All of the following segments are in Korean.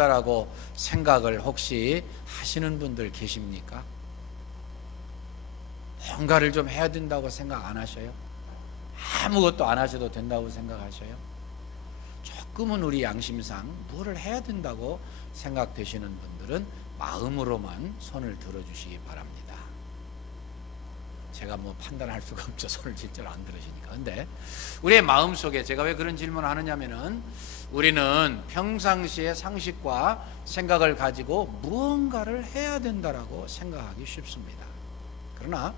된다라고 생각을 혹시 하시는 분들 계십니까? 뭔가를 좀 해야 된다고 생각 안 하셔요? 아무것도 안 하셔도 된다고 생각하셔요? 조금은 우리 양심상 뭐를 해야 된다고 생각되시는 분들은 마음으로만 손을 들어주시기 바랍니다. 제가 뭐 판단할 수가 없죠. 손을 실제로 안 들으시니까. 근데 우리의 마음속에, 제가 왜 그런 질문을 하느냐면은, 우리는 평상시의 상식과 생각을 가지고 무언가를 해야 된다라고 생각하기 쉽습니다. 그러나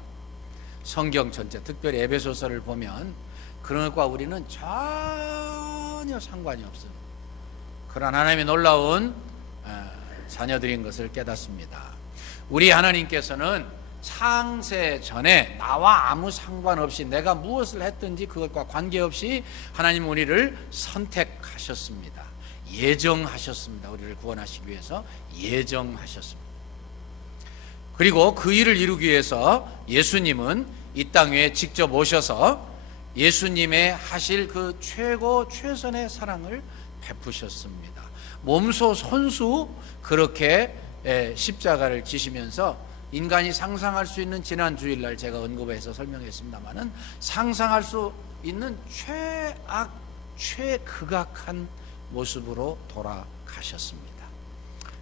성경 전체, 특별히 에베소서를 보면 그런 것과 우리는 전혀 상관이 없습니다. 그런 하나님의 놀라운 자녀들인 것을 깨닫습니다. 우리 하나님께서는 창세 전에 나와 아무 상관없이 내가 무엇을 했든지 그것과 관계없이 하나님 우리를 선택하셨습니다. 예정하셨습니다. 우리를 구원하시기 위해서 예정하셨습니다. 그리고 그 일을 이루기 위해서 예수님은 이 땅 위에 직접 오셔서 예수님의 하실 그 최고 최선의 사랑을 베푸셨습니다. 몸소 손수 그렇게 십자가를 지시면서, 인간이 상상할 수 있는, 지난 주일날 제가 언급해서 설명했습니다마는 상상할 수 있는 최악, 최극악한 모습으로 돌아가셨습니다.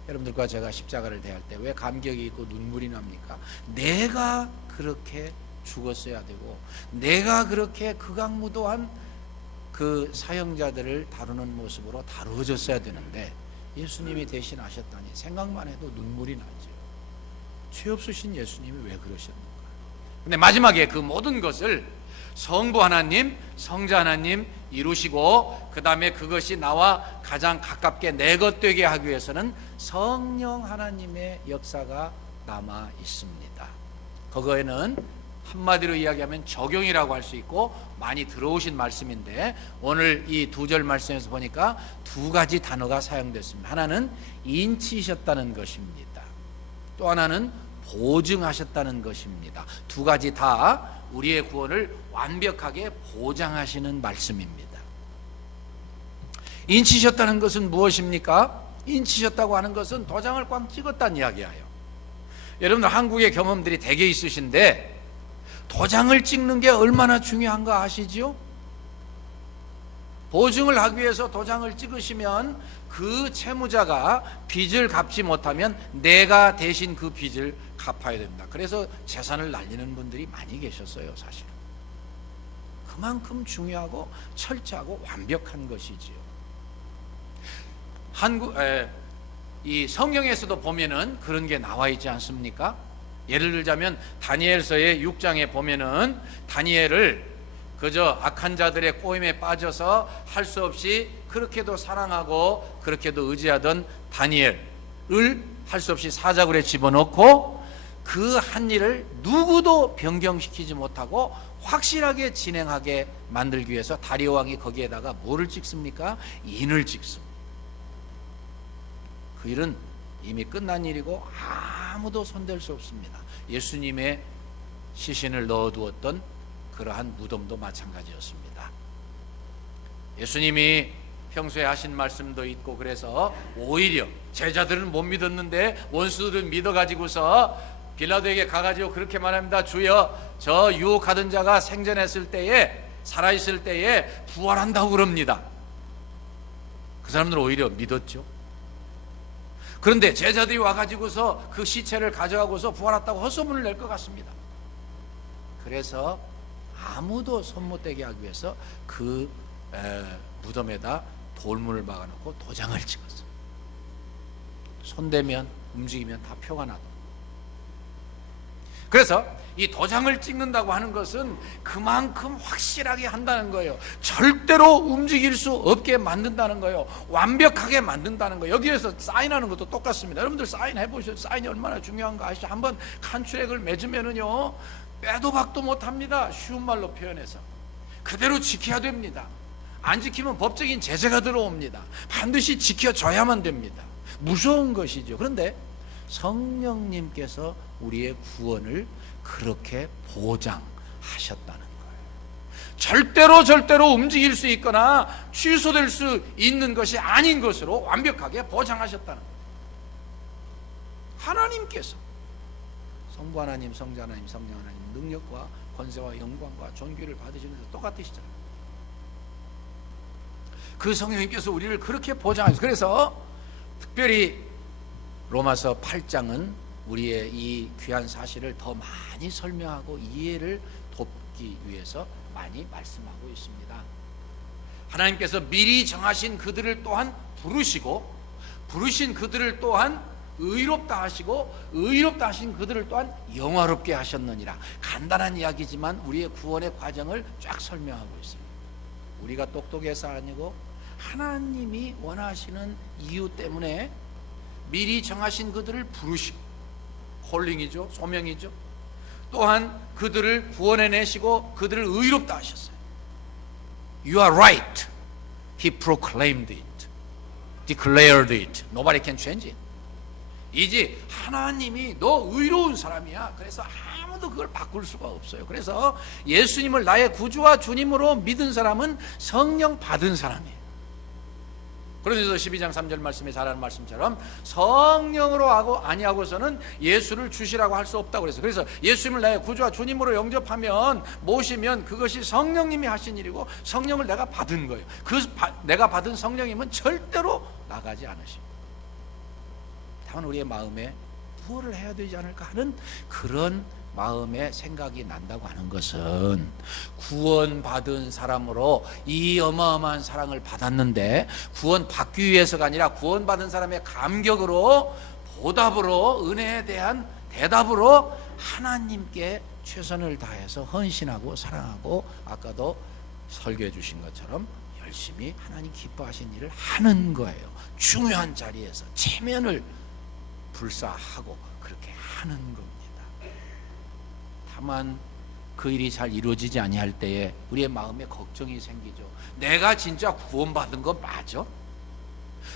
여러분들과 제가 십자가를 대할 때 왜 감격이 있고 눈물이 납니까? 내가 그렇게 죽었어야 되고, 내가 그렇게 극악무도한 그 사형자들을 다루는 모습으로 다루어졌어야 되는데 예수님이 대신하셨다니 생각만 해도 눈물이 나죠. 죄 없으신 예수님이 왜 그러셨는가? 근데 마지막에 그 모든 것을 성부 하나님, 성자 하나님 이루시고, 그 다음에 그것이 나와 가장 가깝게 내 것 되게 하기 위해서는 성령 하나님의 역사가 남아 있습니다. 그거에는 한마디로 이야기하면 적용이라고 할 수 있고, 많이 들어오신 말씀인데 오늘 이 2절 말씀에서 보니까 2가지 단어가 사용됐습니다. 하나는 인치셨다는 것입니다. 또 하나는 보증하셨다는 것입니다. 2가지 다 우리의 구원을 완벽하게 보장하시는 말씀입니다. 인치셨다는 것은 무엇입니까? 인치셨다고 하는 것은 도장을 꽉 찍었다는 이야기예요. 여러분들 한국의 경험들이 되게 있으신데 도장을 찍는 게 얼마나 중요한가 아시죠? 보증을 하기 위해서 도장을 찍으시면 그 채무자가 빚을 갚지 못하면 내가 대신 그 빚을 갚아야 됩니다. 그래서 재산을 날리는 분들이 많이 계셨어요. 사실은 그만큼 중요하고 철저하고 완벽한 것이지요. 이 성경에서도 보면은 그런 게 나와 있지 않습니까? 예를 들자면 다니엘서의 6장에 보면은 다니엘을 그저 악한 자들의 꼬임에 빠져서 할 수 없이 그렇게도 사랑하고 그렇게도 의지하던 다니엘을 할 수 없이 사자굴에 집어넣고 그 한 일을 누구도 변경시키지 못하고 확실하게 진행하게 만들기 위해서 다리오 왕이 거기에다가 뭐를 찍습니까? 인을 찍습니다. 그 일은 이미 끝난 일이고 아무도 손댈 수 없습니다. 예수님의 시신을 넣어두었던 그러한 무덤도 마찬가지였습니다. 예수님이 평소에 하신 말씀도 있고, 그래서 오히려 제자들은 못 믿었는데 원수들은 믿어가지고서 빌라도에게 가가지고 그렇게 말합니다. 주여, 저 유혹하던 자가 생전했을 때에, 살아있을 때에 부활한다고 그럽니다. 그 사람들은 오히려 믿었죠. 그런데 제자들이 와가지고서 그 시체를 가져가고서 부활했다고 헛소문을 낼 것 같습니다. 그래서 아무도 손 못 대게 하기 위해서 그 무덤에다 돌문을 박아놓고 도장을 찍었어요. 손대면, 움직이면 다 표가 나도. 그래서 이 도장을 찍는다고 하는 것은 그만큼 확실하게 한다는 거예요. 절대로 움직일 수 없게 만든다는 거예요. 완벽하게 만든다는 거예요. 여기에서 사인하는 것도 똑같습니다. 여러분들 사인해 보셔도 사인이 얼마나 중요한가 아시죠? 한번 컨트랙을 맺으면은요, 빼도 박도 못합니다. 쉬운 말로 표현해서 그대로 지켜야 됩니다. 안 지키면 법적인 제재가 들어옵니다. 반드시 지켜줘야만 됩니다. 무서운 것이죠. 그런데 성령님께서 우리의 구원을 그렇게 보장하셨다는 거예요. 절대로 움직일 수 있거나 취소될 수 있는 것이 아닌 것으로 완벽하게 보장하셨다는 거예요. 하나님께서 성부 하나님, 성자 하나님, 성령 하나님 능력과 권세와 영광과 존귀를 받으시는 데서 똑같으시잖아요. 그 성령님께서 우리를 그렇게 보장하셨어요. 그래서 특별히 로마서 8장은 우리의 이 귀한 사실을 더 많이 설명하고 이해를 돕기 위해서 많이 말씀하고 있습니다. 하나님께서 미리 정하신 그들을 또한 부르시고, 부르신 그들을 또한 의롭다 하시고, 의롭다 하신 그들을 또한 영화롭게 하셨느니라. 간단한 이야기지만 우리의 구원의 과정을 쫙 설명하고 있습니다. 우리가 똑똑해서 아니고 하나님이 원하시는 이유 때문에 미리 정하신 그들을 부르시고, 콜링이죠, 소명이죠. 또한 그들을 구원해내시고 그들을 의롭다 하셨어요. You are right. He proclaimed it, declared it. Nobody can change it. 이제 하나님이 너 의로운 사람이야. 그래서 아무도 그걸 바꿀 수가 없어요. 그래서 예수님을 나의 구주와 주님으로 믿은 사람은 성령 받은 사람이에요. 그런데서 12장 3절 말씀에 잘하는 말씀처럼 성령으로 하고 아니하고서는 예수를 주시라고 할 수 없다고 그랬어요. 그래서 예수님을 나의 구주와 주님으로 영접하면, 모시면 그것이 성령님이 하신 일이고 성령을 내가 받은 거예요. 내가 받은 성령님은 절대로 나가지 않으십니다. 다만 우리의 마음에 무엇을 해야 되지 않을까 하는 그런 마음의 생각이 난다고 하는 것은, 구원받은 사람으로 이 어마어마한 사랑을 받았는데 구원받기 위해서가 아니라 구원받은 사람의 감격으로, 보답으로, 은혜에 대한 대답으로 하나님께 최선을 다해서 헌신하고 사랑하고, 아까도 설교해 주신 것처럼 열심히 하나님 기뻐하신 일을 하는 거예요. 중요한 자리에서 체면을 불사하고 그렇게 하는 겁니다. 다만 그 일이 잘 이루어지지 아니할 때에 우리의 마음에 걱정이 생기죠. 내가 진짜 구원받은 거 맞아?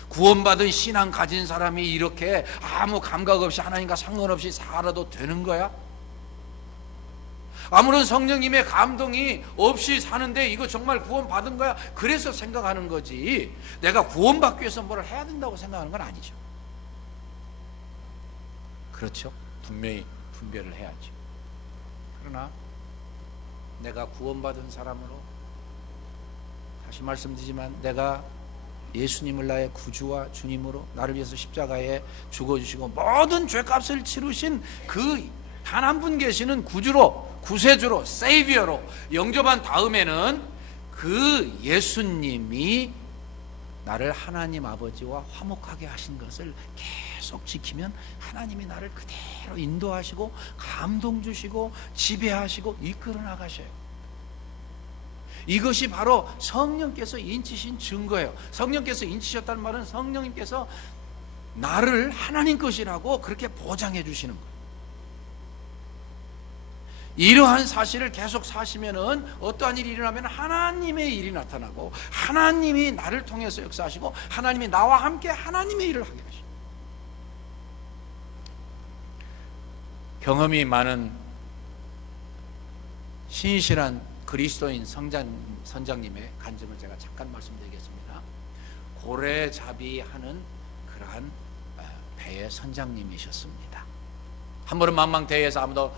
구원받은 신앙 가진 사람이 이렇게 아무 감각 없이 하나님과 상관없이 살아도 되는 거야? 아무런 성령님의 감동이 없이 사는데 이거 정말 구원받은 거야? 그래서 생각하는 거지, 내가 구원받기 위해서 뭘 해야 된다고 생각하는 건 아니죠. 그렇죠? 분명히 분별을 해야죠. 그러나 내가 구원받은 사람으로, 다시 말씀드리지만 내가 예수님을 나의 구주와 주님으로 나를 위해서 십자가에 죽어주시고 모든 죄값을 치르신 그 단 한 분 계시는 구주로, 구세주로, 세이비어로 영접한 다음에는 그 예수님이 나를 하나님 아버지와 화목하게 하신 것을 계속 지키면 하나님이 나를 그대로 인도하시고 감동 주시고 지배하시고 이끌어 나가셔요. 이것이 바로 성령께서 인치신 증거예요. 성령께서 인치셨다는 말은 성령님께서 나를 하나님 것이라고 그렇게 보장해 주시는 거예요. 이러한 사실을 계속 사시면은 어떠한 일이 일어나면 하나님의 일이 나타나고, 하나님이 나를 통해서 역사하시고, 하나님이 나와 함께 하나님의 일을 하게 하십니다. 경험이 많은 신실한 그리스도인 선장님의 간증을 제가 잠깐 말씀드리겠습니다. 고래잡이 하는 그러한 배의 선장님이셨습니다. 한 번은 망망대해에서 아무도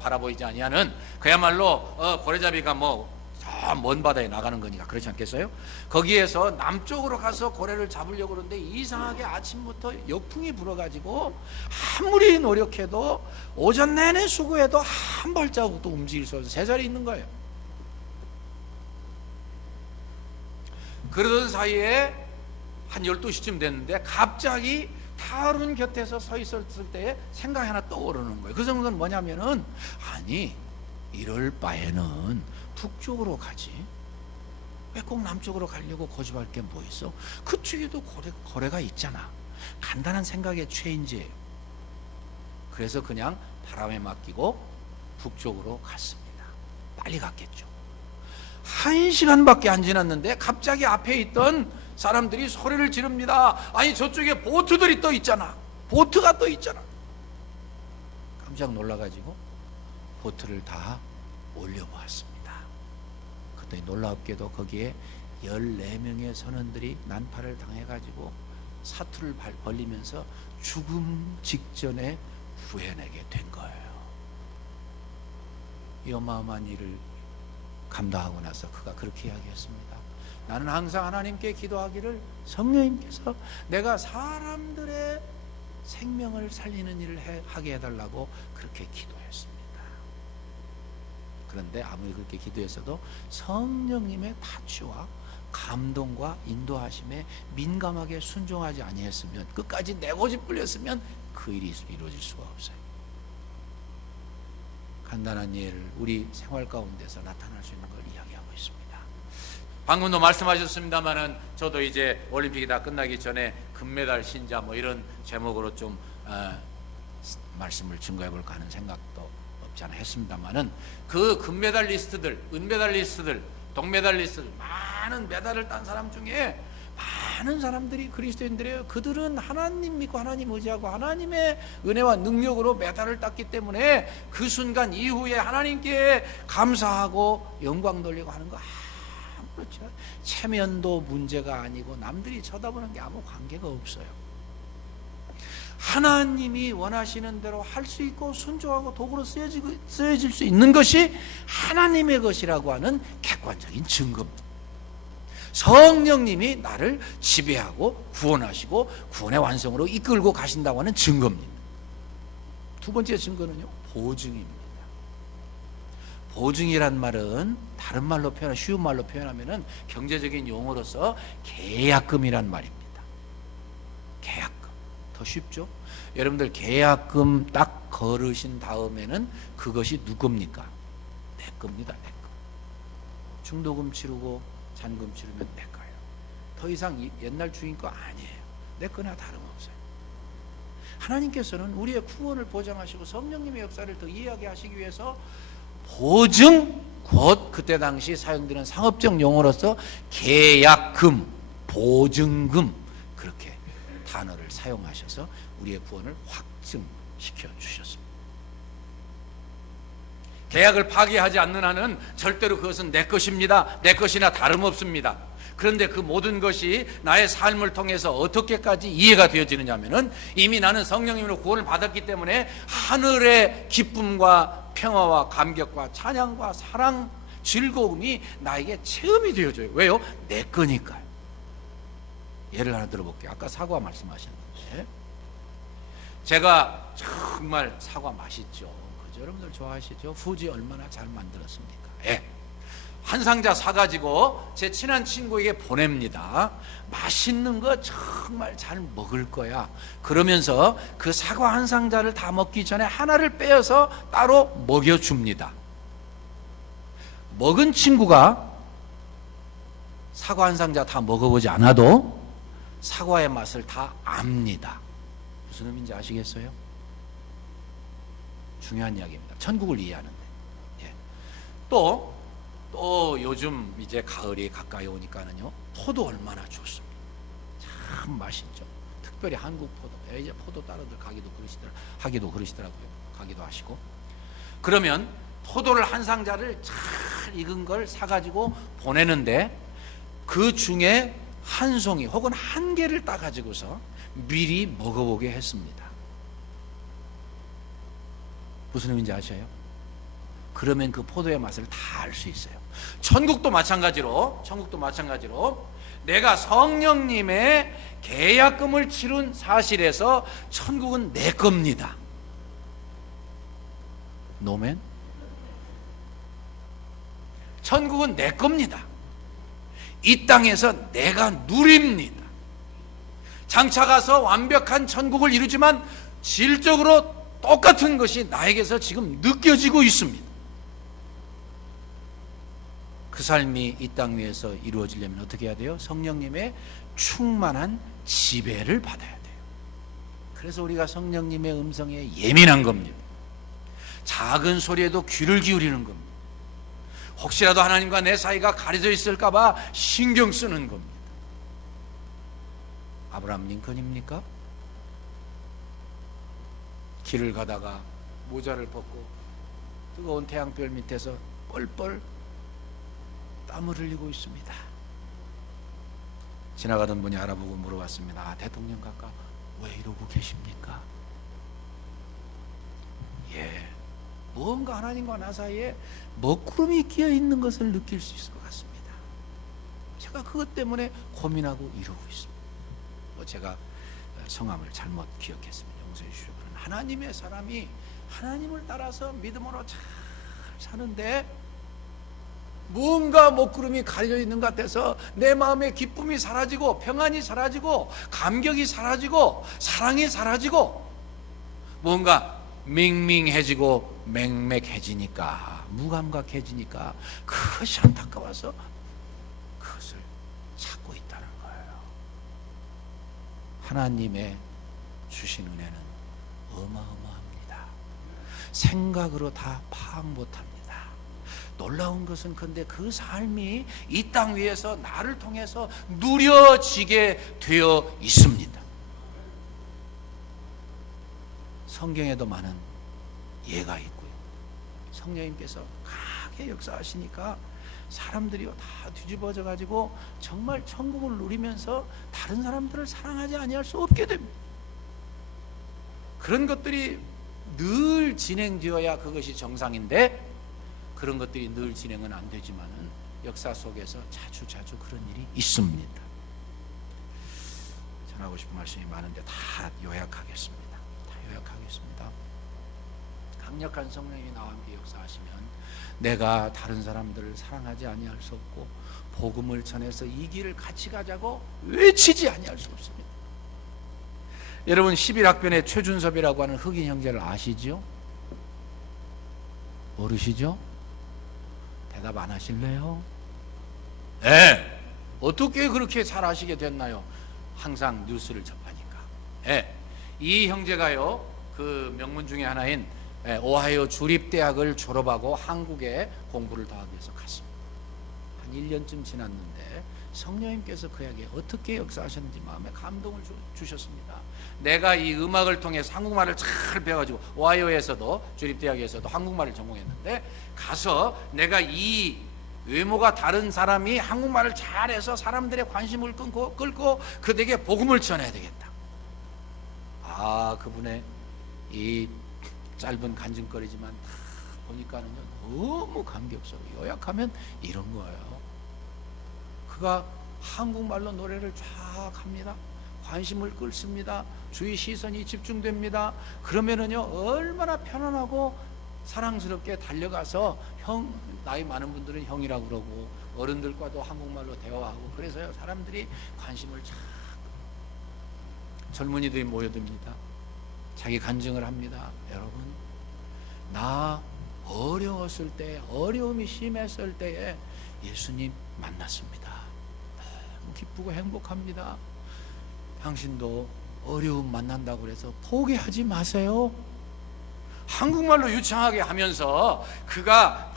바라보이지 아니하는, 그야말로 고래잡이가 저 먼 바다에 나가는 거니까 그렇지 않겠어요? 거기에서 남쪽으로 가서 고래를 잡으려고 그러는데 이상하게 아침부터 역풍이 불어가지고 아무리 노력해도 오전 내내 수고해도 한 발자국도 움직일 수 없어서 제자리에 있는 거예요. 그러던 사이에 한 12시쯤 됐는데 갑자기 타른 곁에서 서 있었을 때에 생각이 하나 떠오르는 거예요. 그 생각은 뭐냐면은, 아니 이럴 바에는 북쪽으로 가지, 왜 꼭 남쪽으로 가려고 고집할 게 뭐 있어? 그쪽에도 고래가 있잖아. 간단한 생각의 체인지예요. 그래서 그냥 바람에 맡기고 북쪽으로 갔습니다. 빨리 갔겠죠. 1시간밖에 안 지났는데 갑자기 앞에 있던 사람들이 소리를 지릅니다. 아니 저쪽에 보트들이 떠 있잖아. 보트가 떠 있잖아. 깜짝 놀라가지고 보트를 다 올려보았습니다. 그 그랬더니 놀랍게도 거기에 14명의 선원들이 난파를 당해가지고 사투를 벌리면서 죽음 직전에 구해내게 된 거예요. 이 어마어마한 일을 감당하고 나서 그가 그렇게 이야기했습니다. 나는 항상 하나님께 기도하기를, 성령님께서 내가 사람들의 생명을 살리는 일을 하게 해달라고 그렇게 기도했습니다. 그런데 아무리 그렇게 기도했어도 성령님의 타취와 감동과 인도하심에 민감하게 순종하지 아니했으면, 끝까지 내 고집 불렸으면 그 일이 이루어질 수가 없어요. 간단한 예를 우리 생활 가운데서 나타날 수 있는 걸 이야기하고 있습니다. 방금도 말씀하셨습니다마는 저도 이제 올림픽이 다 끝나기 전에 금메달 신자 뭐 이런 제목으로 좀 말씀을 증거해 볼까 하는 생각도 없지 않아 했습니다마는, 그 금메달리스트들, 은메달리스트들, 동메달리스트들, 많은 메달을 딴 사람 중에 많은 사람들이 그리스도인들이에요. 그들은 하나님 믿고 하나님 의지하고 하나님의 은혜와 능력으로 메달을 땄기 때문에 그 순간 이후에 하나님께 감사하고 영광 돌리고 하는 거 아무렇죠. 체면도 문제가 아니고 남들이 쳐다보는 게 아무 관계가 없어요. 하나님이 원하시는 대로 할 수 있고 순종하고 도구로 쓰여질 수 있는 것이 하나님의 것이라고 하는 객관적인 증거입니다. 성령님이 나를 지배하고 구원하시고 구원의 완성으로 이끌고 가신다고 하는 증거입니다. 두 번째 증거는요, 보증입니다. 보증이란 말은 다른 말로 쉬운 말로 표현하면은 경제적인 용어로서 계약금이란 말입니다. 계약금. 더 쉽죠? 여러분들 계약금 딱 걸으신 다음에는 그것이 누구 겁니까? 내 겁니다. 내 거. 중도금 치르고 잔금 치르면 내 거예요. 더 이상 옛날 주인 거 아니에요. 내 거나 다름없어요. 하나님께서는 우리의 구원을 보장하시고 성령님의 역사를 더 이해하게 하시기 위해서 보증, 곧 그때 당시 사용되는 상업적 용어로서 계약금, 보증금, 그렇게 단어를 사용하셔서 우리의 구원을 확증시켜 주셨습니다. 계약을 파기하지 않는 한은 절대로 그것은 내 것입니다, 내 것이나 다름없습니다. 그런데 그 모든 것이 나의 삶을 통해서 어떻게까지 이해가 되어지느냐 하면은, 이미 나는 성령님으로 구원을 받았기 때문에 하늘의 기쁨과 평화와 감격과 찬양과 사랑, 즐거움이 나에게 체험이 되어져요. 왜요? 내 거니까요. 예를 하나 들어볼게요. 아까 사과 말씀하셨는데, 제가 정말 사과 맛있죠. 그죠? 여러분들 좋아하시죠? 후지 얼마나 잘 만들었습니까? 예. 한 상자 사가지고 제 친한 친구에게 보냅니다. 맛있는 거 정말 잘 먹을 거야. 그러면서 그 사과 한 상자를 다 먹기 전에 하나를 빼어서 따로 먹여줍니다. 먹은 친구가 사과 한 상자 다 먹어보지 않아도 사과의 맛을 다 압니다. 무슨 의미인지 아시겠어요? 중요한 이야기입니다. 천국을 이해하는데. 예. 또 요즘 이제 가을이 가까이 오니까는요, 포도 얼마나 좋습니다. 참 맛있죠. 특별히 한국 포도. 이제 포도 따라들 하기도 그러시더라고요. 가기도 하시고. 그러면 포도를 한 상자를 잘 익은 걸 사가지고 보내는데, 그 중에 한 송이 혹은 한 개를 따가지고서 미리 먹어보게 했습니다. 무슨 의미인지 아셔요? 그러면 그 포도의 맛을 다 알 수 있어요. 천국도 마찬가지로 내가 성령님의 계약금을 치른 사실에서 천국은 내 겁니다. 노멘? 천국은 내 겁니다. 이 땅에서 내가 누립니다. 장차 가서 완벽한 천국을 이루지만 질적으로 똑같은 것이 나에게서 지금 느껴지고 있습니다. 그 삶이 이 땅 위에서 이루어지려면 어떻게 해야 돼요? 성령님의 충만한 지배를 받아야 돼요. 그래서 우리가 성령님의 음성에 예민한 겁니다. 작은 소리에도 귀를 기울이는 겁니다. 혹시라도 하나님과 내 사이가 가려져 있을까 봐 신경 쓰는 겁니다. 아브라함 링컨입니까? 길을 가다가 모자를 벗고 뜨거운 태양별 밑에서 뻘뻘 땀을 흘리고 있습니다. 지나가던 분이 알아보고 물어봤습니다. 아, 대통령 각하 왜 이러고 계십니까? 예, 뭔가 하나님과 나 사이에 먹구름이 끼어 있는 것을 느낄 수 있을 것 같습니다. 제가 그것 때문에 고민하고 이러고 있습니다. 제가 성함을 잘못 기억했으면 용서해 주시고, 하나님의 사람이 하나님을 따라서 믿음으로 잘 사는데 뭔가 먹구름이 가려져 있는 것 같아서 내 마음의 기쁨이 사라지고 평안이 사라지고 감격이 사라지고 사랑이 사라지고 뭔가 밍밍해지고 맹맥해지니까, 무감각해지니까 그것이 안타까워서 그것을 찾고 있다는 거예요. 하나님의 주신 은혜는 어마어마합니다. 생각으로 다 파악 못합니다. 놀라운 것은 근데 그 삶이 이 땅 위에서 나를 통해서 누려지게 되어 있습니다. 성경에도 많은 예가 있고요. 성령님께서 강하게 역사하시니까 사람들이요 다 뒤집어져 가지고 정말 천국을 누리면서 다른 사람들을 사랑하지 아니할 수 없게 됩니다. 그런 것들이 늘 진행되어야 그것이 정상인데, 그런 것들이 늘 진행은 안 되지만은 역사 속에서 자주 그런 일이 있습니다. 전하고 싶은 말씀이 많은데 다 요약하겠습니다. 강력한 성령이 나와 함께 역사하시면 내가 다른 사람들을 사랑하지 아니할 수 없고 복음을 전해서 이 길을 같이 가자고 외치지 아니할 수 없습니다. 여러분 11학번의 최준섭이라고 하는 흑인 형제를 아시죠? 모르시죠? 대답 안 하실래요? 네. 어떻게 그렇게 잘 아시게 됐나요? 항상 뉴스를 접하니까. 네. 이 형제가요 그 명문 중에 하나인 오하이오 주립대학을 졸업하고 한국에 공부를 더 하기 위해서 갔습니다. 한 1년쯤 지났는데 성령님께서 그에게 어떻게 역사하셨는지 마음에 감동을 주셨습니다. 내가 이 음악을 통해서 한국말을 잘 배워가지고 오하이오에서도 주립대학에서도 한국말을 전공했는데 가서 내가 이 외모가 다른 사람이 한국말을 잘해서 사람들의 관심을 끌고 그들에게 복음을 전해야 되겠다. 아, 그분의 이 짧은 간증거리지만 보니까는요 너무 감격스러워. 요약하면 이런 거예요. 그가 한국말로 노래를 쫙 합니다. 관심을 끌습니다. 주의 시선이 집중됩니다. 그러면은요 얼마나 편안하고 사랑스럽게 달려가서 형, 나이 많은 분들은 형이라고 그러고 어른들과도 한국말로 대화하고, 그래서요 사람들이 관심을 쫙, 젊은이들이 모여듭니다. 자기 간증을 합니다. 여러분, 나 어려웠을 때, 어려움이 심했을 때에 예수님 만났습니다. 너무 기쁘고 행복합니다. 당신도 어려움 만난다고 해서 포기하지 마세요. 한국말로 유창하게 하면서 그가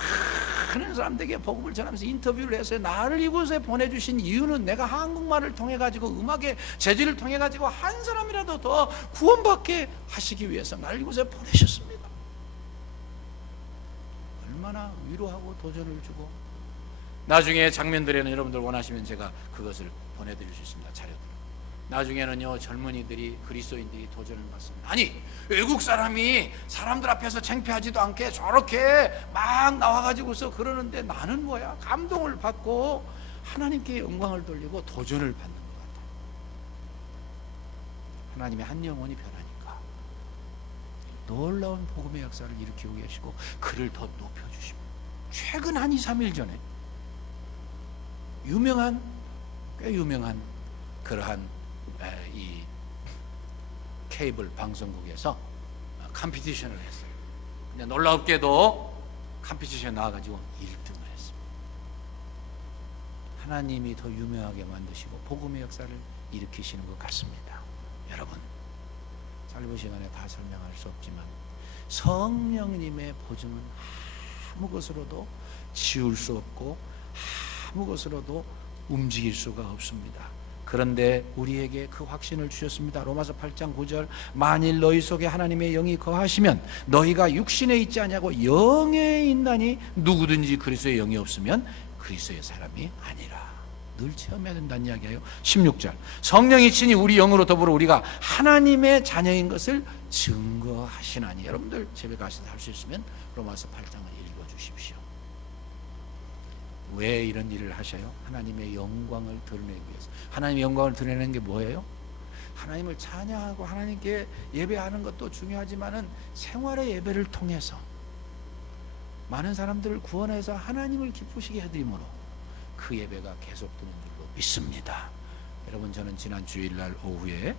많은 사람들에게 복음을 전하면서 인터뷰를 해서 나를 이곳에 보내주신 이유는 내가 한국말을 통해 가지고 음악의 재질을 통해 가지고 한 사람이라도 더 구원받게 하시기 위해서 나를 이곳에 보내셨습니다. 얼마나 위로하고 도전을 주고, 나중에 장면들에는 여러분들 원하시면 제가 그것을 보내드릴 수 있습니다. 자료들. 나중에는요 젊은이들이, 그리스도인들이 도전을 받습니다. 아니 외국 사람이 사람들 앞에서 창피하지도 않게 저렇게 막 나와가지고서 그러는데 나는 뭐야, 감동을 받고 하나님께 영광을 돌리고 도전을 받는 것 같아요. 하나님의 한 영혼이 변하니까 놀라운 복음의 역사를 일으키고 계시고 그를 더 높여주십니다. 최근 한 2, 3일 전에 꽤 유명한 그러한 이 케이블 방송국에서 컴피티션을 했어요. 근데 놀랍게도 컴피티션 나와가지고 1등을 했습니다. 하나님이 더 유명하게 만드시고 복음의 역사를 일으키시는 것 같습니다. 여러분, 짧은 시간에 다 설명할 수 없지만 성령님의 보증은 아무 것으로도 지울 수 없고 아무 것으로도 움직일 수가 없습니다. 그런데 우리에게 그 확신을 주셨습니다. 로마서 8장 9절, 만일 너희 속에 하나님의 영이 거하시면 너희가 육신에 있지 아니하고 영에 있나니 누구든지 그리스도의 영이 없으면 그리스도의 사람이 아니라 늘 체험해야 된다는 이야기예요. 16절 성령이 친히 우리 영으로 더불어 우리가 하나님의 자녀인 것을 증거하시나니. 여러분들 집에 가셔서 할 수 있으면 로마서 8장을 읽어주십시오. 왜 이런 일을 하셔요? 하나님의 영광을 드러내기 위해서. 하나님의 영광을 드러내는 게 뭐예요? 하나님을 찬양하고 하나님께 예배하는 것도 중요하지만은 생활의 예배를 통해서 많은 사람들을 구원해서 하나님을 기쁘시게 해드림으로 그 예배가 계속되는 줄로 믿습니다. 여러분, 저는 지난 주일날 오후에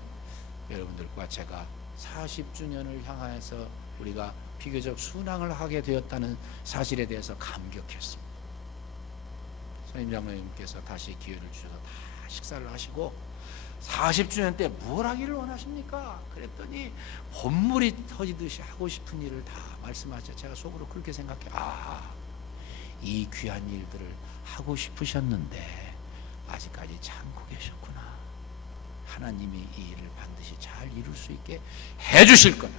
여러분들과 제가 40주년을 향하여서 우리가 비교적 순항을 하게 되었다는 사실에 대해서 감격했습니다. 선임장로님께서 다시 기회를 주셔서 다 식사를 하시고 40주년 때 뭘 하기를 원하십니까? 그랬더니 본물이 터지듯이 하고 싶은 일을 다 말씀하셔. 제가 속으로 그렇게 생각해. 이 귀한 일들을 하고 싶으셨는데 아직까지 참고 계셨구나. 하나님이 이 일을 반드시 잘 이룰 수 있게 해주실 거다.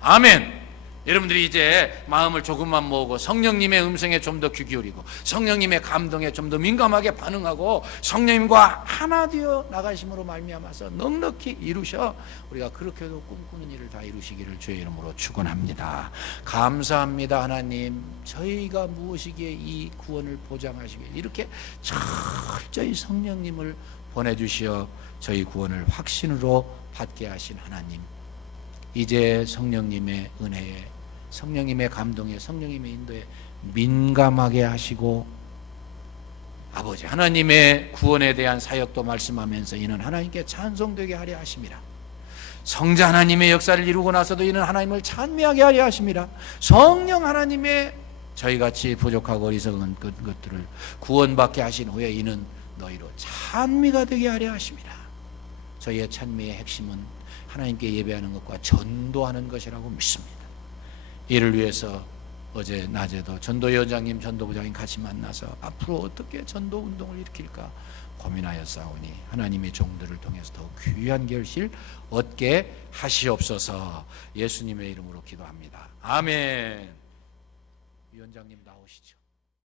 아멘. 여러분들이 이제 마음을 조금만 모으고 성령님의 음성에 좀 더 귀 기울이고 성령님의 감동에 좀 더 민감하게 반응하고 성령님과 하나 되어 나가심으로 말미암아서 넉넉히 이루셔 우리가 그렇게도 꿈꾸는 일을 다 이루시기를 주의 이름으로 축원합니다. 감사합니다. 하나님, 저희가 무엇이기에 이 구원을 보장하시기에 이렇게 철저히 성령님을 보내주시어 저희 구원을 확신으로 받게 하신 하나님, 이제 성령님의 은혜에, 성령님의 감동에, 성령님의 인도에 민감하게 하시고 아버지 하나님의 구원에 대한 사역도 말씀하면서 이는 하나님께 찬송되게 하려 하심이라. 성자 하나님의 역사를 이루고 나서도 이는 하나님을 찬미하게 하려 하심이라. 성령 하나님의 저희같이 부족하고 어리석은 것들을 구원받게 하신 후에 이는 너희로 찬미가 되게 하려 하심이라. 저희의 찬미의 핵심은 하나님께 예배하는 것과 전도하는 것이라고 믿습니다. 이를 위해서 어제 낮에도 전도위원장님, 전도부장님 같이 만나서 앞으로 어떻게 전도 운동을 일으킬까 고민하였사오니 하나님의 종들을 통해서 더욱 귀한 결실 얻게 하시옵소서. 예수님의 이름으로 기도합니다. 아멘. 위원장님 나오시죠.